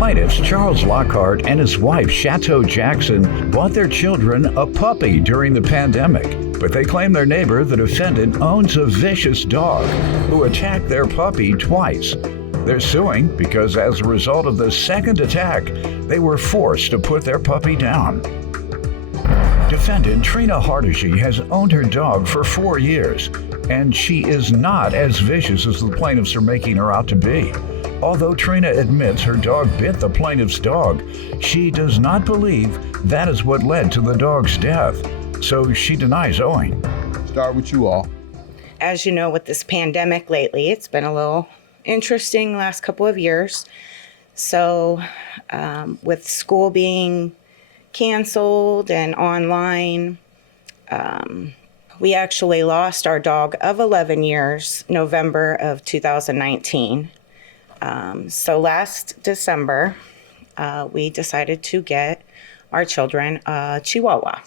Plaintiffs Charles Lockhart and his wife Chateau Jackson bought their children a puppy during the pandemic, but they claim their neighbor, the defendant, owns a vicious dog who attacked their puppy twice. They're suing because as a result of the second attack, they were forced to put their puppy down. Defendant Trina Hardesty has owned her dog for 4 years, and she is not as vicious as the plaintiffs are making her out to be. Although Trina admits her dog bit the plaintiff's dog, she does not believe that is what led to the dog's death, so she denies owing. Start with you all. As you know, with this pandemic lately, it's been a little interesting last couple of years. So with school being canceled and online, we actually lost our dog of 11 years, November of 2019. So last December, we decided to get our children a Chihuahua,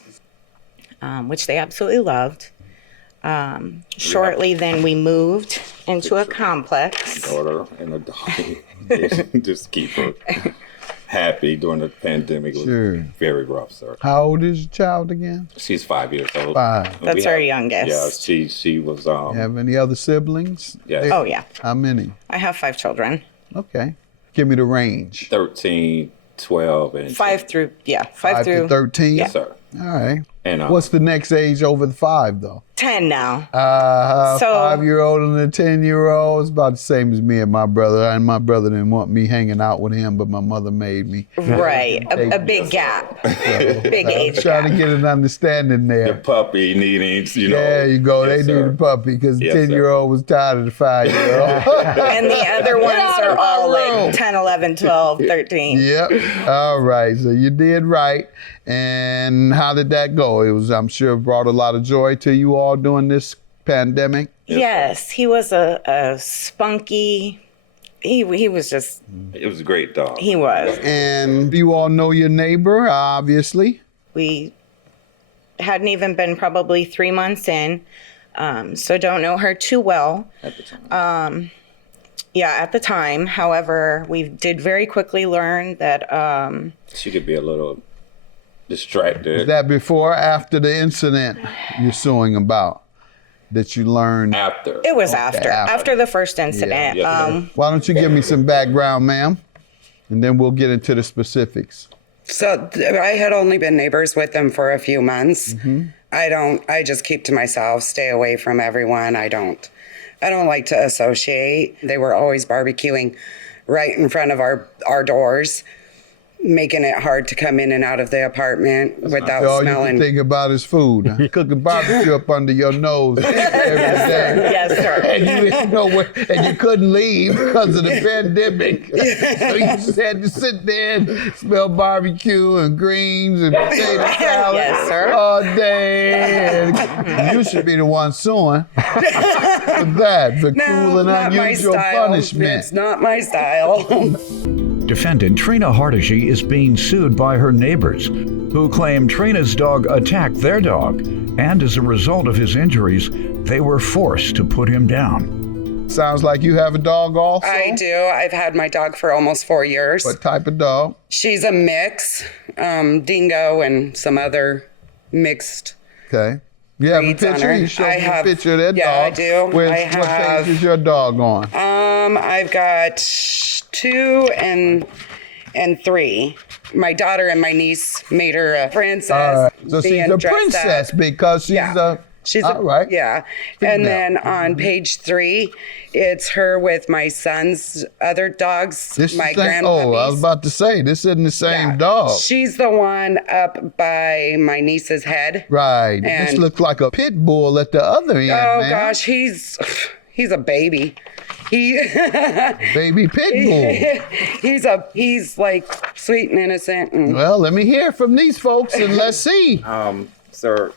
which they absolutely loved. Shortly then we moved into a complex. Daughter and a dog. Just keep her happy during the pandemic. It was very rough, sir. How old is your child again? She's 5 years old. 5. That's our youngest. Yeah, she was. You have any other siblings? Yeah. Oh, yeah. How many? I have 5 children. Okay. Give me the range. 13, 12, and 5 through 5 to 13? Yes, sir. All right. And what's the next age over the 5, though? 10 now. So 5-year-old and a 10-year-old. It's about the same as me and my brother. And my brother didn't want me hanging out with him, but my mother made me. Right. A big gap. Big age gap. Trying to get an understanding there. The puppy needing, There you go. Yes, they knew the puppy because the 10-year-old was tired of the 5-year-old. And the other ones are all like 10, 11, 12, 13. Yep. All right. So you did right. And how did that go? It was, I'm sure, brought a lot of joy to you all during this pandemic. Yes, he was a spunky. He was just. It was a great dog. He was. And you all know your neighbor, obviously. We hadn't even been probably 3 months in, so don't know her too well. At the time. At the time. However, we did very quickly learn that. She could be a little distracted. Was that before or after the incident you're suing about? That you learned? After. It was after the first incident. Yeah. Why don't you give me some background, ma'am? And then we'll get into the specifics. So I had only been neighbors with them for a few months. Mm-hmm. I just keep to myself, stay away from everyone. I don't like to associate. They were always barbecuing right in front of our doors, making it hard to come in and out of the apartment without all smelling. All you can think about is food. Huh? Cooking barbecue up under your nose every day. Yes, sir. And you didn't know where, and you couldn't leave because of the pandemic. So you just had to sit there and smell barbecue and greens and potato salad Yes, sir. all day. And you should be the one suing for that, for cruel and unusual punishment. It's not my style. Defendant Trina Hardesty is being sued by her neighbors, who claim Trina's dog attacked their dog, and as a result of his injuries, they were forced to put him down. Sounds like you have a dog also? I do. I've had my dog for almost 4 years. What type of dog? She's a mix, dingo and some other mixed. Okay. You have a breeds on picture? her. You showed I me a have- picture of that yeah, dog. I do. What have- case is your dog on? I've got 2 and 3. My daughter and my niece made her a princess. All right. So she's being a dressed princess up. because she's Yeah. She's all right. Yeah. Female. And then on page 3, it's her with my son's other dogs, This my is the same, grandpuppies. oh, I was about to say, this isn't the same Yeah. dog. She's the one up by my niece's head. Right. This And- looks like a pit bull at the other end, Oh man. gosh, he's a baby. He Baby pit bull. he's like sweet and innocent. And Well, let me hear from these folks and let's see. Sir,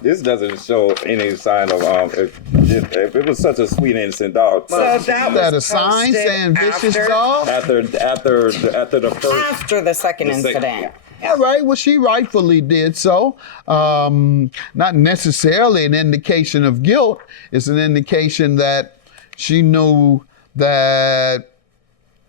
this doesn't show any sign of if it was such a sweet innocent dog. so that Is that a was sign posted saying vicious after. dog? after the first. After the second The second- incident. All right, well, she rightfully did so. Not necessarily an indication of guilt. It's an indication that she knew that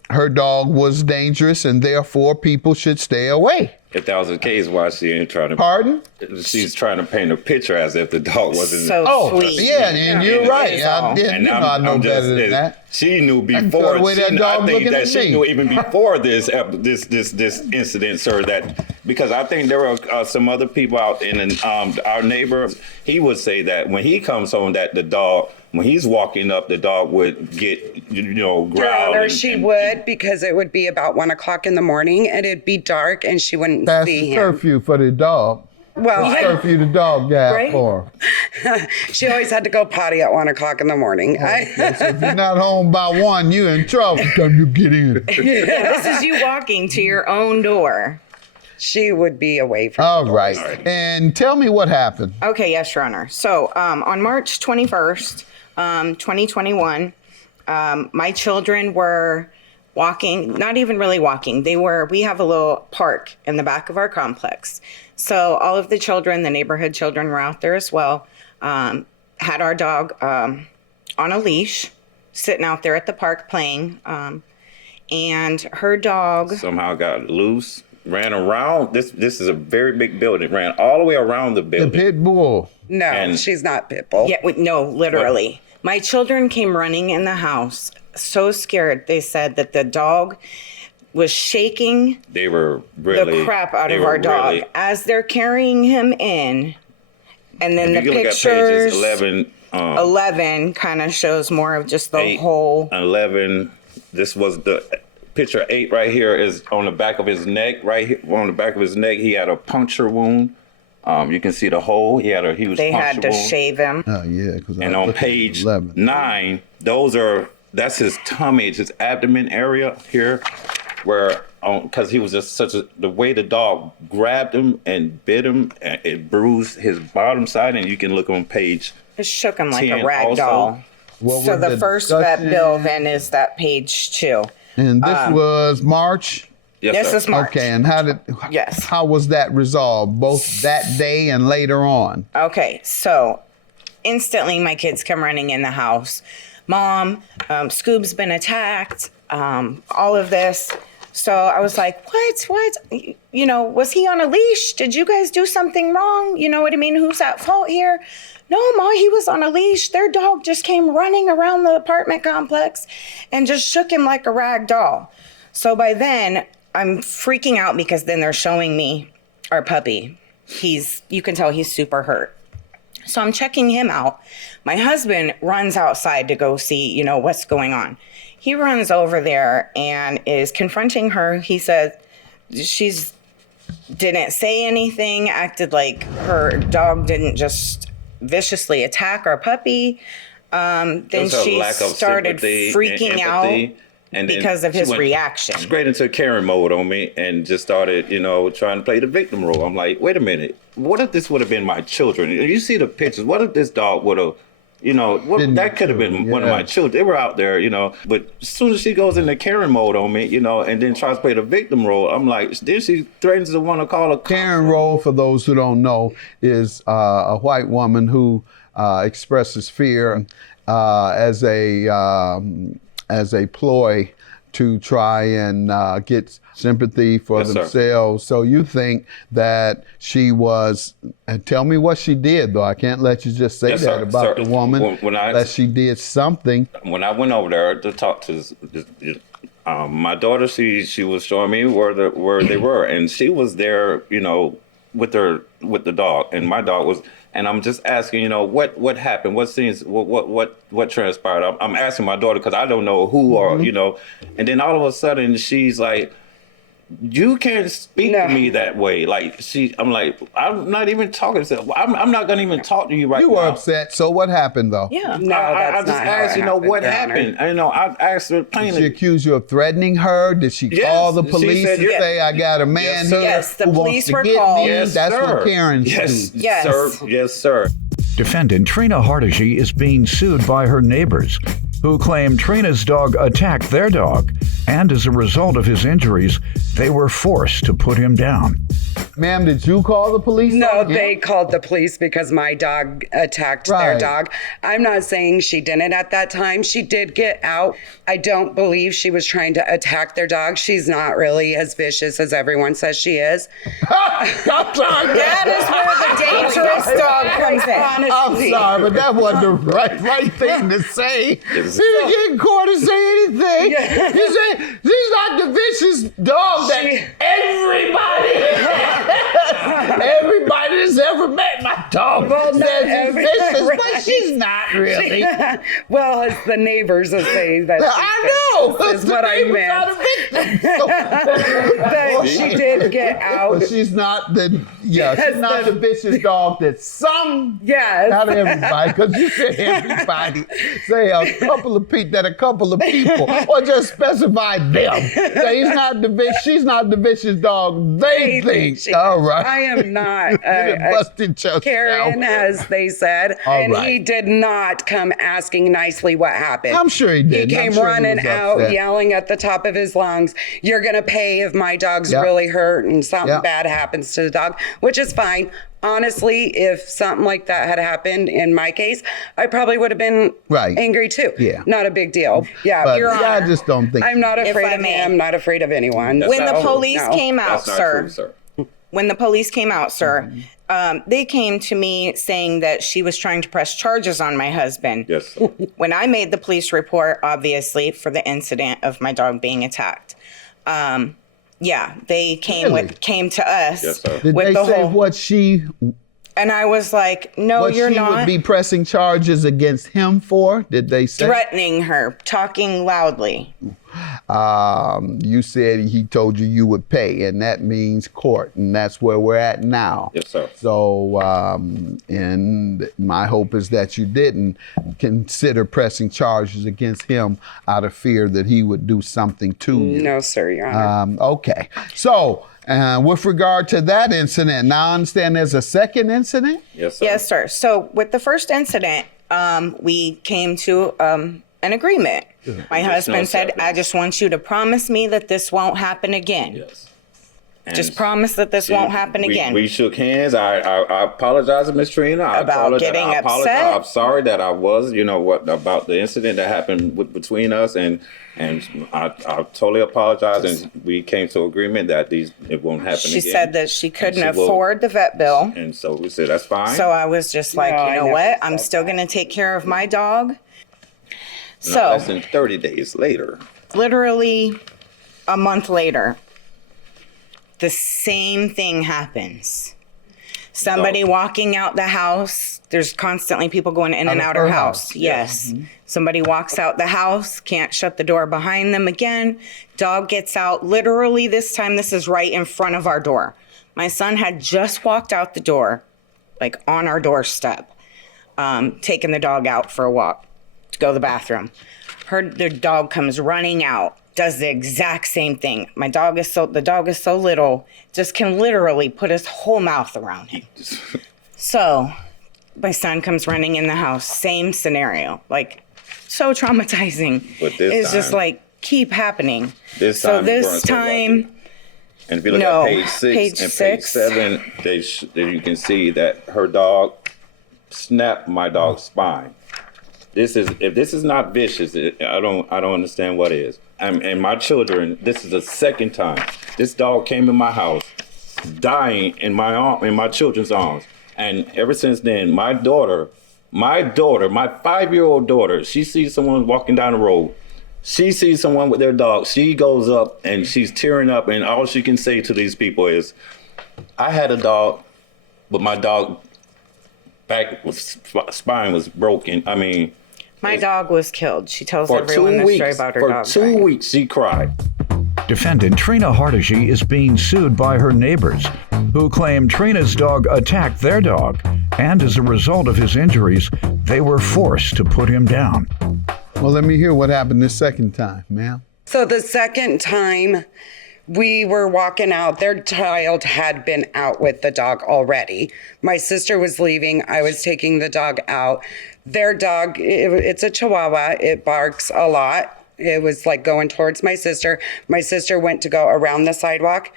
her dog was dangerous and therefore people should stay away. If that was the case, why she ain't trying to? Pardon? She's trying to paint a picture as if the dog wasn't. So sweet. Yeah, and you're right. I know better than that. She knew the before. way that I dog think looking that at she me. knew even before this incident, sir. That because I think there were some other people out in our neighbor. He would say that when he comes home, that the dog, when he's walking up, the dog would get growl. Or she would, because it would be about 1 o'clock in the morning and it'd be dark and she wouldn't That's see the him. curfew for the dog. Well, Curfew the dog got Right? for. she always had to go potty at 1 o'clock in the morning. So if you're not home by 1, you're in trouble. Time you get in. This is you walking to your own door. She would be away from All the right. doors. And tell me what happened. Okay, yes, Your Honor. So on March 21st, 2021, my children were walking, not even really walking. We have a little park in the back of our complex. So all of the children, the neighborhood children were out there as well, had our dog on a leash, sitting out there at the park playing. And her dog somehow got loose, ran around. This is a very big building. Ran all the way around the The building. pit bull. No, And- she's not Pitbull. Yeah, no, literally. My children came running in the house, so scared. They said that the dog was shaking They were really the crap out they of were our dog really- as they're carrying him in. And then if the you look at pictures, pages 11, 11 kind of shows more of just the 8, whole. 11. This was the picture 8 right here is on the back of his neck. Right here on the back of his neck, he had a puncture wound. You can see the hole. He had a huge They puncture had to wound. shave him. Oh, yeah. And on page 9, that's his tummy, his abdomen area here, where because he was just the way the dog grabbed him and bit him, and it bruised his bottom side, and you can look on page. It shook him like a 10 rag also. doll. What So was the the first vet discussion? bill then is that page 2. And this was March. Yes, This sir. is March. Okay, and Yes. how was that resolved, both that day and later on? Okay, so instantly my kids come running in the house. Mom, Scoob's been attacked, all of this. So I was like, what? Was he on a leash? Did you guys do something wrong? You know what I mean? Who's at fault here? No, Ma, he was on a leash. Their dog just came running around the apartment complex and just shook him like a rag doll. So by then, I'm freaking out because then they're showing me our puppy. You can tell he's super hurt. So I'm checking him out. My husband runs outside to go see, what's going on. He runs over there and is confronting her. He said she's didn't say anything, acted like her dog didn't just viciously attack our puppy. Then she started freaking out. And because of his reaction. Straight into Karen mode on me and just started, trying to play the victim role. I'm like, wait a minute. What if this would have been my children? You see the pictures. What if this dog would have, that could have been one of my children. They were out there, But as soon as she goes into Karen mode on me, and then tries to play the victim role, I'm like, then she threatens to want to call a cop. Karen role, for those who don't know, is a white woman who expresses fear as a ploy to try and get sympathy for themselves. So you think that she was, and tell me what she did, though. I can't let you just say that about the woman, that she did something. When I went over there to talk to my daughter, she was showing me where they were, and she was there, with the dog, and my dog was. And I'm just asking, what happened? What scenes? What transpired? I'm asking my daughter because I don't know who or And then all of a sudden she's like, "You can't speak to me that way." Like I'm like, I'm not even talking to you. I'm not gonna even talk to you right now. You were upset. So what happened though? Yeah. No, I that's just not how asked, it happened, what Your happened? Honor. I asked her Did plainly. she accuse you of threatening her? Did she call the She police said, and yeah. say, "I got a man Yes, sir. here Yes, the who wants police to were get called. me"? Yes, That's sir. what Karen Yes, do. Yes. sir. Yes, sir. Defendant Trina Hardigy is being sued by her neighbors, who claim Trina's dog attacked their dog, and as a result of his injuries, they were forced to put him down. Ma'am, did you call the police? No, on him? they called the police because my dog attacked their Right. dog. I'm not saying she didn't at that time. She did get out. I don't believe she was trying to attack their dog. She's not really as vicious as everyone says she is. I'm sorry. That is where the dangerous dog comes in. I'm Honestly. sorry, but that wasn't the right thing to say. He didn't get in court and say anything. Yeah. He said, she's not the vicious dog that everybody that's ever met my dog Well, not says she's vicious, but right. she's not really. Well, it's the neighbors that say that. I know. Is what I meant. But she did get out. But she's not the she's Yes, not the vicious dog that some Yes. not everybody, because you said everybody. Say a couple of people, or just specify them. Say she's not the vicious dog they think. All right. I am not. You done busted yourself. Karen, as they said, All and right. he did not come asking nicely what happened. I'm sure he did. He I'm came sure he running was out, upset. yelling at the top of his lungs, "You're gonna pay if my dog's Yep. really hurt and something Yep. bad happens to the dog," which is fine. Honestly, if something like that had happened in my case, I probably would have been Right. angry too. Yeah. Not a big deal. Yeah, But Your I Honor, just don't think. I'm not If afraid I of may. him, not afraid of anyone. When the So, police no. came out, That's not sir, true, sir. when the police came out, sir, they came to me saying that she was trying to press charges on my husband. Yes, sir. When I made the police report, obviously, for the incident of my dog being attacked, they came Really? came to us Yes, sir. Did with they the say whole, what she and I was like, no, you're she not. would be pressing charges against him for? Did they say? Threatening her, talking loudly. You said he told you would pay, and that means court, and that's where we're at now. Yes, sir. So, and my hope is that you didn't consider pressing charges against him out of fear that he would do something to you. No, sir, Your Honor. Okay. So, with regard to that incident, now I understand there's a second incident? Yes, sir. Yes, sir. So with the first incident, we came to an agreement. My husband said, acceptance. I just want you to promise me that this won't happen again. Yes. Just And promise that this won't happen we, again. We shook hands. I apologize to Miss Trina. About getting upset? I'm sorry that I was, about the incident that happened between us, and I totally apologize. And we came to agreement that it won't happen She again. said that she couldn't she will- afford the vet bill. And so we said, that's fine. So I was just like, No, you I know never what? said I'm still going to take care of my dog. Not So less than 30 days later. literally a month later, the same thing happens. Somebody walking out the house. There's constantly people going in and out of her house. Yes. Somebody walks out the house, can't shut the door behind them again. Dog gets out. Literally this time, this is right in front of our door. My son had just walked out the door, like on our doorstep, taking the dog out for a walk to go to the bathroom. The dog comes running out, does the exact same thing. The dog is so little, just can literally put his whole mouth around him. So my son comes running in the house, same scenario, like so traumatizing. But this It's just time- like keep happening. This So time, this weren't so lucky. time, And if you look No, at page 6 page and 6. page 7, you can see that her dog snapped my dog's spine. If this is not vicious, I don't understand what is. And my children, this is the second time this dog came in my house, dying in my children's arms. And ever since then, my 5-year-old daughter, she sees someone walking down the road. She sees someone with their dog. She goes up and she's tearing up, and all she can say to these people is, I had a dog, but my dog spine was broken. I mean, my dog was killed. She tells for everyone 2 the story weeks, about her for dog. 2 dying. weeks, she cried. Defendant Trina Hardigy is being sued by her neighbors, who claim Trina's dog attacked their dog, and as a result of his injuries, they were forced to put him down. Well, let me hear what happened the second time, ma'am. So the second time we were walking out, their child had been out with the dog already. My sister was leaving. I was taking the dog out. Their dog, it's a Chihuahua. It barks a lot. It was like going towards my sister. My sister went to go around the sidewalk,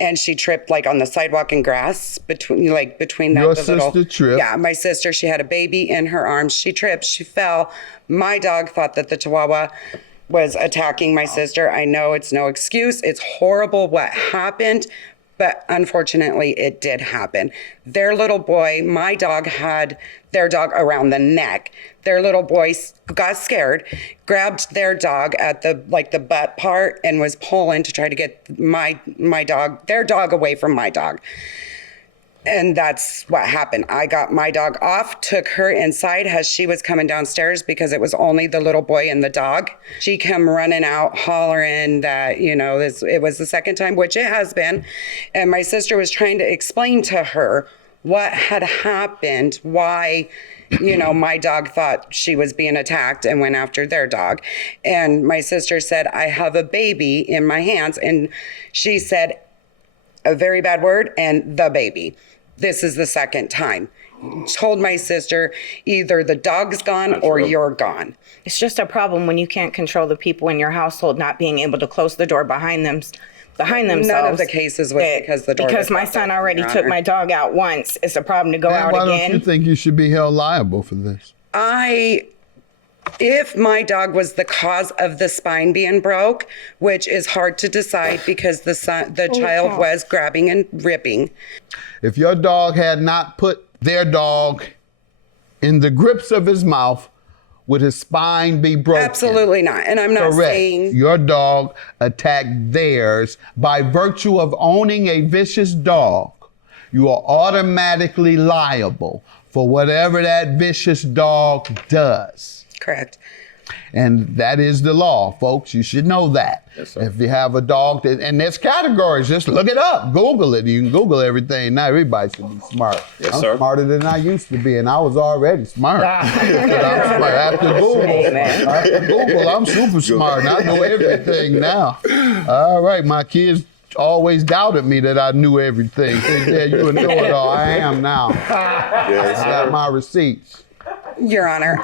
and she tripped like on the sidewalk and grass between that. Your the little, sister tripped? Yeah, my sister. She had a baby in her arms. She tripped. She fell. My dog thought that the Chihuahua was attacking my sister. I know it's no excuse. It's horrible what happened, but unfortunately it did happen. Their little boy, my dog had their dog around the neck. Their little boy got scared, grabbed their dog at the butt part, and was pulling to try to get their dog away from my dog. And that's what happened. I got my dog off, took her inside as she was coming downstairs because it was only the little boy and the dog. She come running out, hollering that, it was the second time, which it has been. And my sister was trying to explain to her what had happened, why, my dog thought she was being attacked and went after their dog. And my sister said, I have a baby in my hands. And she said a very bad word, and the baby. This is the second time. Told my sister, either the dog's gone or you're gone. It's just a problem when you can't control the people in your household not being able to close the door behind themselves. None of the cases was because the door. Because my son already took my dog out once. It's a problem to go out again. Why don't you think you should be held liable for this? If my dog was the cause of the spine being broke, which is hard to decide because the child was grabbing and ripping. If your dog had not put their dog in the grips of his mouth, would his spine be broken? Absolutely not. And I'm not saying your dog attacked theirs. By virtue of owning a vicious dog, you are automatically liable for whatever that vicious dog does. Correct. And that is the law, folks. You should know that. Yes, sir. If you have a dog, and there's categories, just look it up, Google it. You can Google everything. Now everybody should be smart. Yes, I'm sir. smarter than I used to be, and I was already smart. I'm smart. After Google, I'm super smart, and I know everything now. All right, my kids always doubted me that I knew everything. They said, you a know-it-all. I am now. Yes, I got sir. my receipts. Your Honor,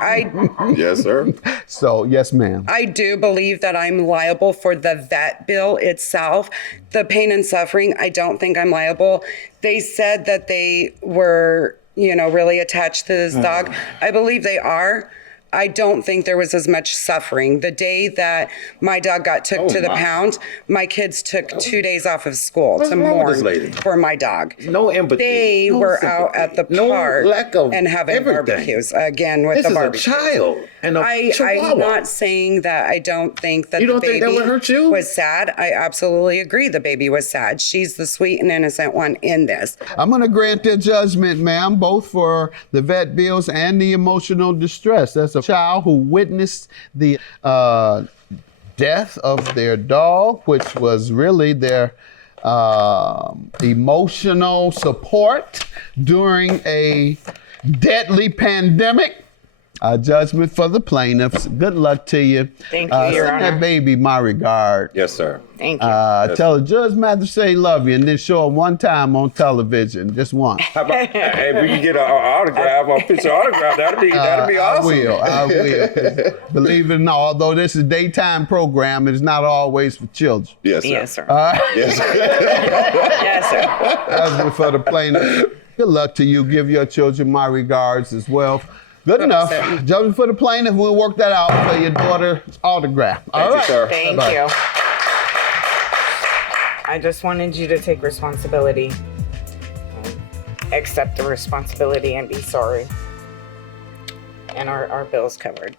Yes, sir. So, yes, ma'am. I do believe that I'm liable for the vet bill itself. The pain and suffering, I don't think I'm liable. They said that they were, really attached to this dog. I believe they are. I don't think there was as much suffering. The day that my dog got took to the pound, my kids took 2 days off of school to mourn for my dog. No empathy. They were out at the park and having barbecues again with the barbecue. This is a child and a chihuahua. I'm not saying that I don't think that You don't the think that baby would hurt you? was sad. I absolutely agree the baby was sad. She's the sweet and innocent one in this. I'm going to grant their judgment, ma'am, both for the vet bills and the emotional distress. That's a child who witnessed the death of their dog, which was really their emotional support during a deadly pandemic. Judgment for the plaintiffs. Good luck to you. Thank you, Your send Honor. that baby my regard. Yes, sir. Thank you. Tell her, Judge Mathis say love you, and then show her one time on television, just once. How about, hey, if we can get an autograph, a picture autograph, that'd be awesome. I will. Believe it or not, although this is a daytime program, it's not always for children. Yes, sir. Yes, sir. Yes, sir. Yes, sir. Judgment for the plaintiff. Good luck to you. Give your children my regards as well. Good enough. Judgment for the plaintiff. We'll work that out for your daughter's autograph. All Thank you, right. sir. Thank Bye-bye. you. I just wanted you to take responsibility. Accept the responsibility and be sorry. And our bill's covered.